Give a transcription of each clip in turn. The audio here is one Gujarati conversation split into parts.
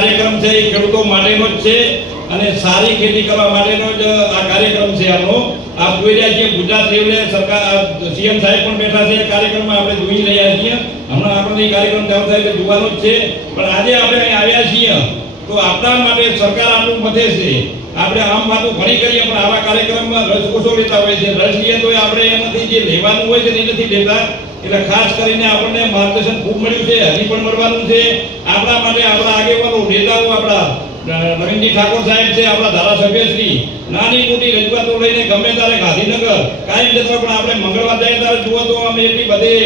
કાર્યક્રમ છે એ ખેડૂતો માટેનો જ છે અને સારી ખેતી કરવા માટેનો જ આ કાર્યક્રમ છે આપણો. આપ જોઈ રહ્યા છીએ ગુજરાત લેવલે સરકાર સીએમ સાહેબ પણ બેઠા છે. કાર્યક્રમમાં આપણે જોઈ રહ્યા છીએ. હમણાં આપણને કાર્યક્રમ ચાલુ થાય એટલે જોવાનો જ છે. પણ આજે આપણે અહીં આવ્યા છીએ તો આપણા માટે સરકાર આટલું મથે છે. આપણે આમ વાતો ઘણી કરીએ પણ આવા કાર્યક્રમમાં રસ ઓછો લેતા હોય છે. રસ લઈએ તો આપણે એમાંથી જે લેવાનું હોય છે એ નથી લેતા. એટલે ખાસ કરીને આપણને માર્ગદર્શન ખૂબ મળ્યું છે, હજી પણ મળવાનું છે. આપણા માટે આપણા આગેવાનો નેતાઓ આપણા નવીનજી ઠાકોર સાહેબ છે, આપણા ધારાસભ્યશ્રી નાની મોટી રજૂઆતો લઈને ગમે ત્યારે ગાંધીનગર કાયમ જતો પણ આપણે મંગળવાર જાય ત્યારે જુઓ તો અમે એટલી બધી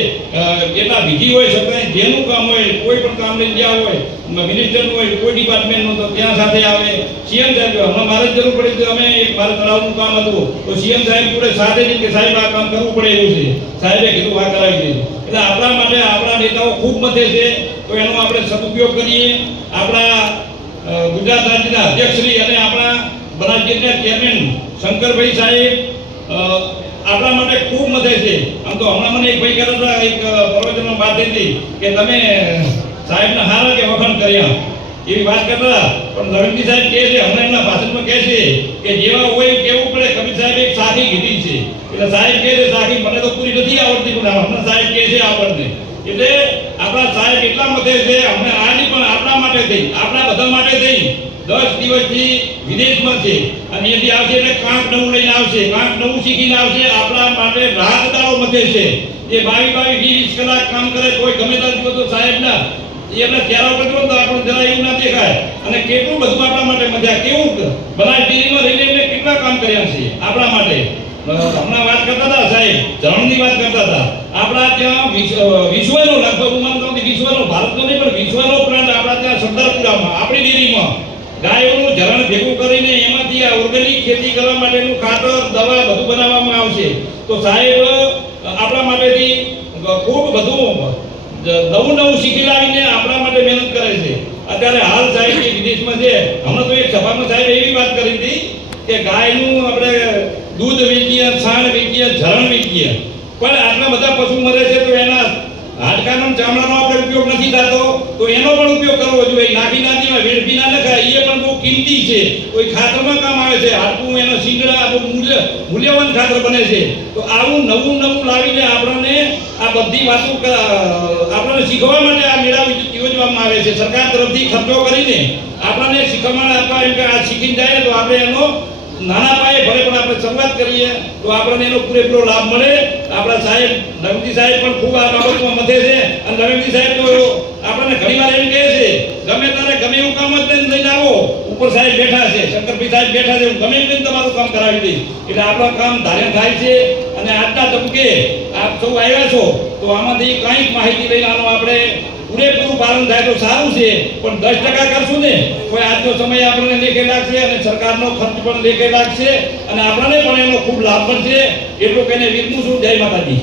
એટલા બીજી હોય છતાં જેનું કામ હોય કોઈ પણ કામ લઈને ગયા હોય મિનિસ્ટરનું હોય કોઈ ડિપાર્ટમેન્ટનું તો ત્યાં સાથે આવે. સીએમ સાહેબ હમણાં મારે જ જરૂર પડી તો અમે એક મારે તળાવનું કામ હતું તો સીએમ સાહેબ જોડે સાથે જ કે સાહેબ આ કામ કરવું પડે એવું છે. સાહેબે કીધું આ કરાવી દીધું. એટલે આપણા માટે આપણા નેતાઓ ખૂબ મથે છે તો એનો આપણે સદુપયોગ કરીએ. આપણા ગુજરાત રાજ્યના અધ્યક્ષશ્રી અને આપણા બનાસ જિલ્લાના ચેરમેન શંકરભાઈ સાહેબ આપણા માટે ખૂબ મથે છે. આમ તો હમણાં મને એક ભાઈ કહેતા હતા, એક પ્રવચનમાં વાત થઈ હતી કે તમે સાહેબના હારા કે વખાણ કર્યા એવી વાત કરતા. પણ નવીનજી સાહેબ કહે છે હમણાં એમના ભાષણમાં કહે છે કે જેવા હોય કેવું પડે. કબીર સાહેબ એક સાખી કીધી છે એટલે સાહેબ કહે છે સાખી મને તો પૂરી નથી આવડતી પણ હમણાં સાહેબ કહે છે આપણને. એટલે આપણા સાહેબ એટલા મથે છે. હમણાં આની પણ આપણા માટે થઈ આપણા બધા માટે થઈ 10 દિવસથી વિદેશમાં છે અને એથી આવશે એટલે કાંક નવું લઈને આવશે, કાંક નવું શીખીને આવશે. આપણા માટે રાત દાડો મથે છે. જે 22-20 કલાક કામ કરે કોઈ ગમે ત્યાં જુઓ તો સાહેબના એટલે ચહેરા ઉપર જુઓ તો આપણું જરા એવું ના દેખાય. અને કેટલું બધું આપણા માટે મજા કેવું બનાસ ડેરીમાં રહીને કેટલા કામ કર્યા છે આપણા માટે. હમણાં વાત કરતા હતા સાહેબ ધરણની વાત કરતા હતા. આપણા ત્યાં વિશ્વનો લગભગ હું માનતો નથી વિશ્વનો ભારતનો નહીં પણ વિશ્વનો પ્લાન્ટ આપણા ત્યાં સરદારપુરામાં આપણી ડેરીમાં ગાયોનું ધરણ ભેગું કરીને એમાંથી આ ઓર્ગેનિક ખેતી કરવા માટેનું ખાતર દવા બધું બનાવવામાં આવશે. તો સાહેબ આપણા માટેથી ખૂબ બધું નવું શીખી લાવીને આપણા માટે મહેનત કરે છે. અત્યારે હાલ સાહેબ જે વિદેશમાં છે હમણાં તો એક સભામાં સાહેબ એવી વાત કરી હતી કે ગાયનું આપણે દૂધ વેચીએ, છાણ વેચીએ, ધરણ વેચીએ પણ આટલા બધા પશુ મરે છે તો એના હાડકાનો ચામડાનો આપણે ઉપયોગ નથી થતો તો એનો પણ ઉપયોગ કરવો જોઈએ. નાખી નાખીમાં વેડફી ના નખાય એ પણ બહુ કિંમતી છે. કોઈ ખાતરમાં કામ આવે છે. હાડકું એના શીંગડા બહુ મૂલ્યવાન ખાતર બને છે. તો આવું નવું લાવીને આપણને આ બધી વાતો આપણને શીખવા માટે આ મેળા યોજવામાં આવે છે. સરકાર તરફથી ખર્ચો કરીને આપણને શીખવાડ આપવા એમ કે આ શીખીને જાય તો આપણે એનો નાના પાયે ભલે પણ આપણે શરૂઆત કરીએ તો આપણને એનો પૂરેપૂરો લાભ મળે. આપણા સાહેબ નવીનજી સાહેબ પણ ખૂબ આ બાબતમાં મથે છે અને નવીનજી સાહેબ તો આપણને ઘણીવાર એમ કહે છે ગમે તારે ગમે એવું કામ જ લઈને આવો ઉપર સાહેબ બેઠા છે, શંકરભાઈ સાહેબ બેઠા છે, હું ગમે એમ તમારું કામ કરાવી દઈશ. એટલે આપણું કામ ધારે થાય છે. અને આજના તબક્કે આપ સૌ આવ્યા છો તો આમાંથી કંઈક માહિતી લઈને આનો આપણે પૂરેપૂરું પાલન થાય તો સારું છે. પણ 10% કરશું ને કોઈ આજનો સમય આપણને લેખે લાગશે અને સરકારનો ખર્ચ પણ લેખે લાગશે અને આપણને પણ એનો ખૂબ લાભ મળશે. એટલું કહીને વિરમું છું. જય માતાજી.